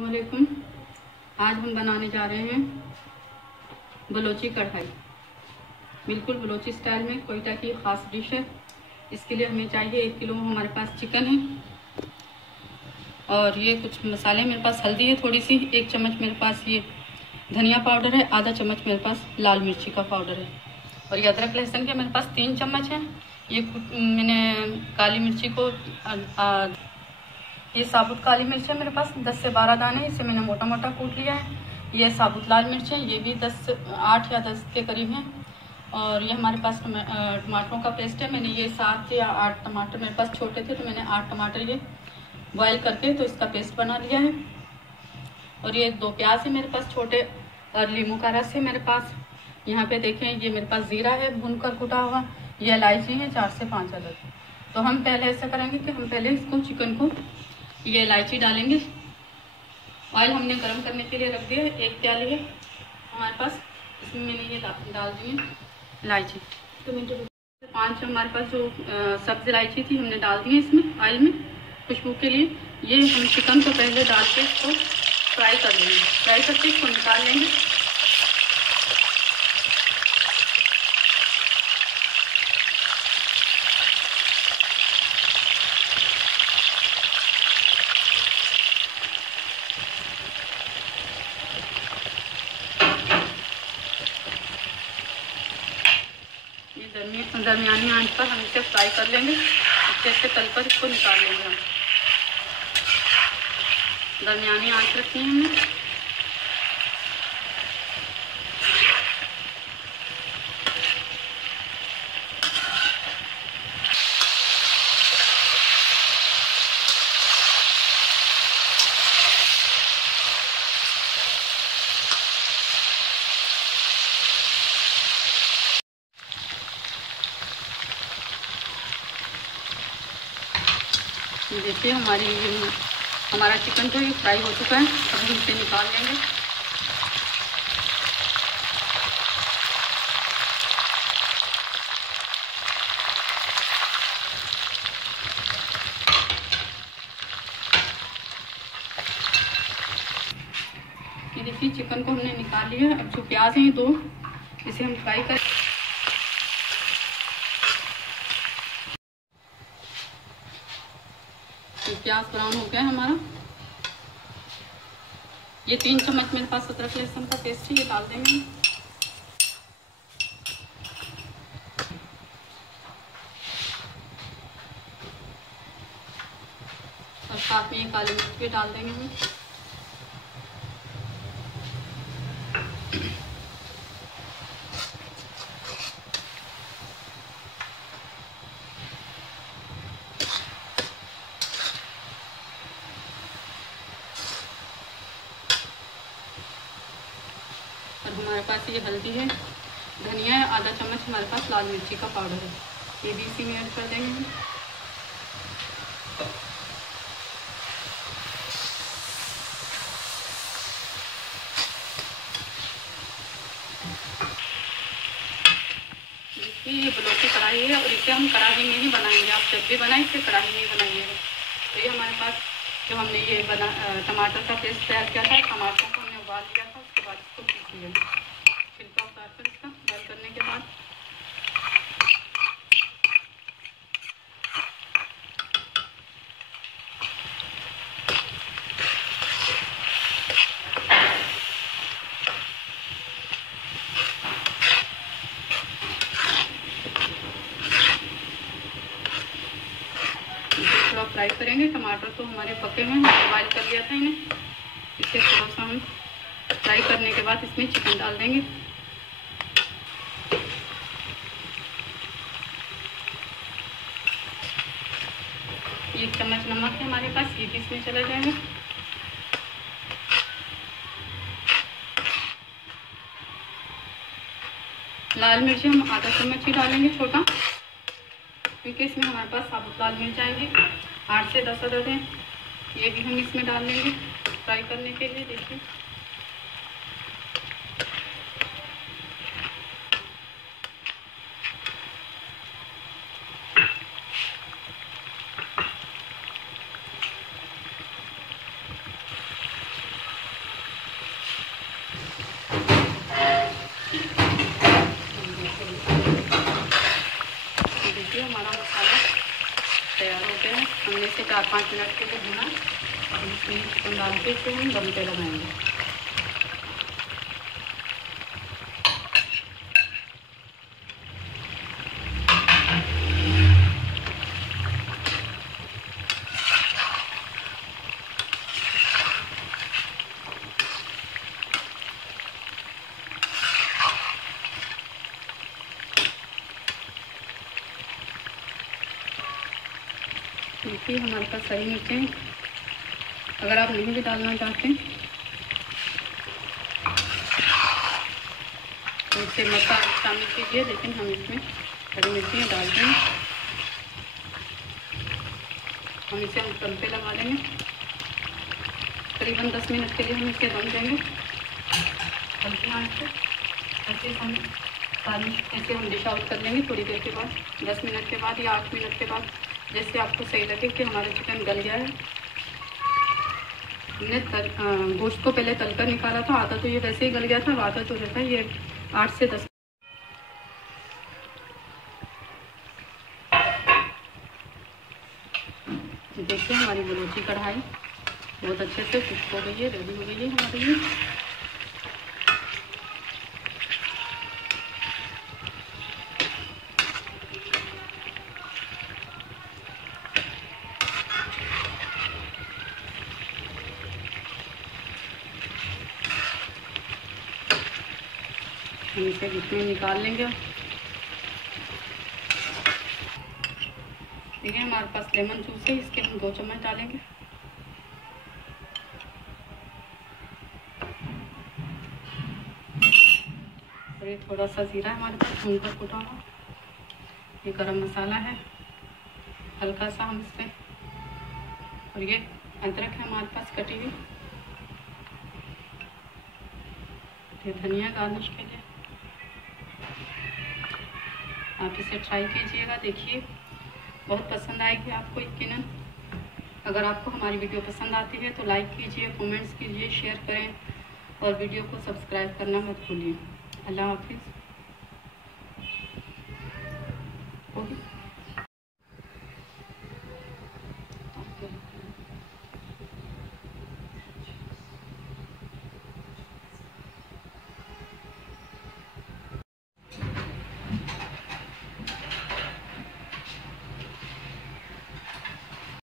अस्सलामुअलैकुम। आज हम बनाने जा रहे हैं बलोची कढ़ाई। बिल्कुल बलोची स्टाइल में कोयटा की ख़ास डिश है। इसके लिए हमें चाहिए 1 किलो हमारे पास चिकन है और ये कुछ मसाले मेरे पास, हल्दी है थोड़ी सी, 1 चम्मच मेरे पास ये धनिया पाउडर है, आधा चम्मच मेरे पास लाल मिर्ची का पाउडर है और ये अदरक लहसुन के मेरे पास 3 चम्मच है। ये मैंने काली मिर्ची को ये साबुत काली मिर्च है मेरे पास 10 से 12 दाने, इसे मैंने मोटा मोटा कूट लिया है। ये साबुत लाल मिर्च है, ये भी 8 या 10 के करीब है। और ये हमारे पास टमाटरों का पेस्ट है। मैंने ये 7 या 8 टमाटर मेरे पास छोटे थे तो मैंने 8 टमाटर ये बॉयल करके तो इसका पेस्ट बना लिया है। और ये 2 प्याज है मेरे पास छोटे और लीमू का रस है मेरे पास। यहाँ पे देखें ये मेरे पास जीरा है भूनकर कुटा हुआ, ये इलायची है 4 से 5 अदद। तो हम पहले ऐसा करेंगे कि हम पहले इसको चिकन को ये इलायची डालेंगे। ऑयल हमने गरम करने के लिए रख दिया है, 1 प्याली है हमारे पास, इसमें मैंने ये डाल दी है इलायची। तो 5 हमारे पास जो सब्ज इलायची थी हमने डाल दी है इसमें ऑयल में खुशबू के लिए। ये हम चिकन को पहले डाल के इसको फ्राई कर लेंगे, फ्राई करके इसको निकाल लेंगे। दरमियानी आंच पर हम इसे फ्राई कर लेंगे, अच्छे से तल पर इसको निकाल लेंगे। हम दरमियानी आंच रखनी है हमने। देखिए हमारा चिकन तो ये फ्राई हो चुका है। अब हम इसे निकाल लेंगे। ये देखिए चिकन को हमने निकाल लिया। अब जो प्याज हैं 2, इसे हम फ्राई कर प्याज ब्राउन हो गया हमारा। ये 3 चम्मच मेरे पास अदरक लहसुन का पेस्ट है, ये डाल देंगे। और साथ में ये काली मिर्च भी डाल देंगे हम। और हमारे पास ये हल्दी है, धनिया है, आधा चम्मच हमारे पास लाल मिर्ची का पाउडर है, ये भी इसी में ऐड कर देंगे हम। ये बलोची कढ़ाई है और इसे हम कढ़ाई में ही बनाएंगे। आप जब भी बनाएं इसे कढ़ाई में ही बनाइएगा। तो ये हमारे पास जो हमने ये टमाटर का पेस्ट तैयार किया था, टमाटरों को हमने उबाल लिया था, उसके बाद इसको पीस लिया, छिलका उतार कर इसका बॉयल करने के बाद। थोड़ा फ्राई करेंगे। टमाटर तो हमारे पके हुए हैं, बॉयल कर लिया था इन्हें। इसे थोड़ा सा हम फ्राई करने के बाद इसमें चिकन डाल देंगे। ये 1 चम्मच नमक है हमारे पास, ये भी इसमें चला जाएगा। लाल मिर्च हम आधा चम्मच ही डालेंगे छोटा, क्योंकि इसमें हमारे पास साबुत लाल मिर्च आएंगे 8 से 10 अदद हैं। ये भी हम इसमें डाल लेंगे फ्राई करने के लिए। देखिए हमने इसे 4-5 मिनट के लिए भुना। इसमें चिकन डाल के इसे हम दम पे लगाएंगे। देखिए हमारे पास हरी मिर्चें, अगर आप नहीं भी डालना चाहते तो इसे मसाला शामिल कीजिए, लेकिन हम इसमें हरी मिर्चें डाल देंगे। हम इसे दम पे लगा लेंगे। करीबन 10 मिनट के लिए हम इसे दम देंगे हल्की आंच पे। ऐसे हम डिश आउट कर लेंगे थोड़ी देर के बाद, 10 मिनट के बाद या 8 मिनट के बाद, जैसे आपको सही लगे कि हमारा चिकन गल गया है। हमने गोश्त को पहले तलकर निकाला था, आधा तो ये वैसे ही गल गया था, आधा तो रहता है ये 8 से 10। देखिए हमारी बलूची कढ़ाई बहुत अच्छे से कुक हो गई है, रेडी हो गई है हमारे लिए। हम इसे बीच में निकाल लेंगे। देखिए हमारे पास लेमन जूस है, इसके हम 2 चम्मच डालेंगे। और ये थोड़ा सा जीरा हमारे पास भूनकर कुटा हुआ, ये गरम मसाला है हल्का सा हम इससे, और ये अदरक है हमारे पास कटी हुई, ये धनिया गार्निश के लिए। आप इसे ट्राई कीजिएगा, देखिए बहुत पसंद आएगी आपको यकीनन। अगर आपको हमारी वीडियो पसंद आती है तो लाइक कीजिए, कमेंट्स कीजिए, शेयर करें और वीडियो को सब्सक्राइब करना मत भूलिए। अल्लाह हाफिज़।